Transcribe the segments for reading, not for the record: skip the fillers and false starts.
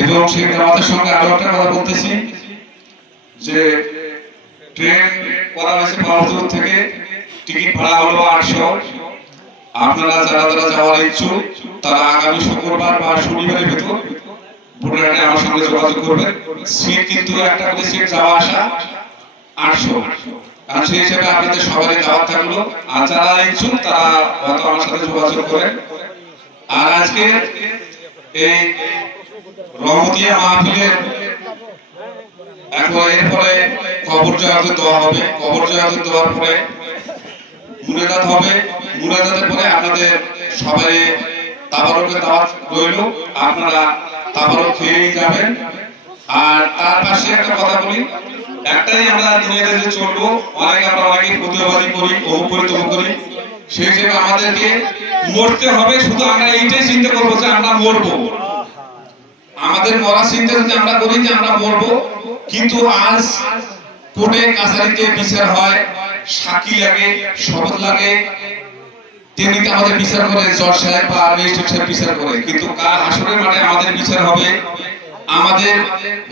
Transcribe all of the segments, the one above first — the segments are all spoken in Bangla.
এবং সেই জামাতের সঙ্গে আরো একটা কথা বলতেছি যে ট্রেন করা হয়েছে পাওয়ারজোর থেকে, টিকিট ভাড়া হলো 800। আপনারা যারা যারা যাওয়ার ইচ্ছুক তারা আগামী শুক্রবার বা শনিবারের ভেতর বুড়াহাটে আমার সঙ্গে যোগাযোগ করবেন। সিট কিন্তু একটা করে সিট যাওয়া আসা 800। আর সেই হিসেবে আপনাদের সবারই দাওয়াত থাকলো, আর যারা ইচ্ছুক তারা হয়তো আমার সাথে যোগাযোগ করেন। আর আজকে এই রহমতিয়া মাহফিলের এরপরে কবর জয়াত দেওয়া হবে। কবর জয়াত দেওয়ার পরে মুনাজাত হবে। মুনাজাতের পরে আপনাদের সবাই তাবারকের দাওয়াত রইল, আপনারা তাবারক খেয়েই যাবেন। আর তার পাশে একটা কথা বলি, একটাই আমরা দুনিয়াতে চলবো, আমরা অনেকেই প্রতিবাদী করি, অমুক করি তমুক করি, সেই হিসেবে আমাদেরকে মরতে হবে। শুধু আমরা এইটাই চিন্তা করবো যে আমরা মরবো, আমাদের মরা চিন্তা যদি আমরা করি যে আমরা মরবো। কিন্তু আজ কোর্টে কাছারিতে বিচার হয়, সাক্ষী লাগে, শপথ লাগে, তেমনিতে আমাদের বিচার করে জজ সাহেব বা ম্যাজিস্ট্রেট সাহেব বিচার করে। কিন্তু কাল হাসরের মাঠে আমাদের বিচার হবে, আমাদের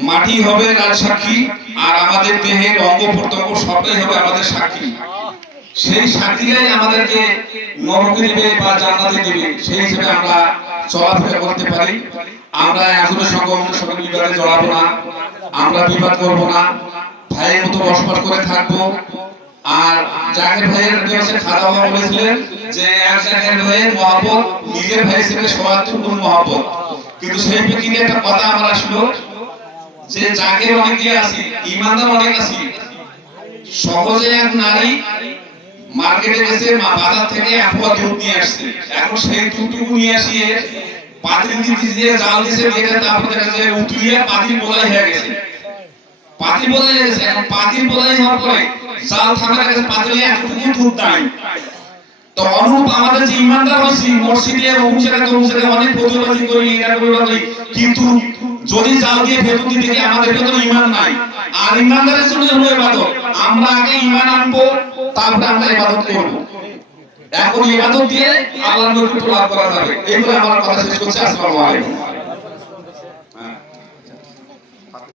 মাটি হবে রাজসাক্ষী, আর আমাদের দেহের অঙ্গ প্রত্যঙ্গ সবটাই হবে আমাদের সাক্ষী। সেই সাক্ষীরাই আমাদেরকে নরকে দেবে বা জান্নাতে দেবে। সেই হিসেবে আমরা চলাফেরা করতে পারি। আমরা আসলে সকল বিবাদে জড়াবো না, আমরা বিবাদ করবো না, ভাইয়ের মতো বসবাস করে থাকবো। আর জাকের ভাইয়ের কাছে খাওয়া দাওয়া বলেছিলেন যে এক জাকের ভাইয়ের মহব্বত নিজের ভাই হিসেবে সবার গুণ মহব্বত। কিন্তু সেই প্রেক্ষিতে একটা কথা আমার আসলো যে জাকের অনেকে আছি, ইমানদার অনেক আছি। সহজে এক নারী মার্কেটে গেছে, বাজার থেকে আপুয়া দুধ নিয়ে আসছে, এখন সেই দুধটুকু নিয়ে আসিয়ে পাতিল দিয়ে জাল দিয়েছে, দিয়ে তারপর দেখা যায় উতলিয়ে পাতিল বোলাই হয়ে গেছে। পাতিল বোলাই হয়ে গেছে, এখন পাতিল বোলাই হওয়ার পরে জাল থাকার কাছে পাতিলে এতটুকু দুধ নাই। তো অনুরূপ আমাদের যে ইমানদার হয়েছি, মসজিদে অনেক প্রতিবাদী করি, এটা করি, কিন্তু যদি জাল দিয়ে ভেতর দিকে দেখি আমাদের ভেতরে ইমান নাই। আর ইমানদারের জন্য হলো ইবাদত, আমরা আগে ইমান আনবো, তারপরে আমরা ইবাদত করবো। এখন ইবাদত দিয়ে আল্লাহর নৈকট্য লাভ করা যাবে। এইগুলো আমার কথা শেষ করছি। আসসালামু আলাইকুম।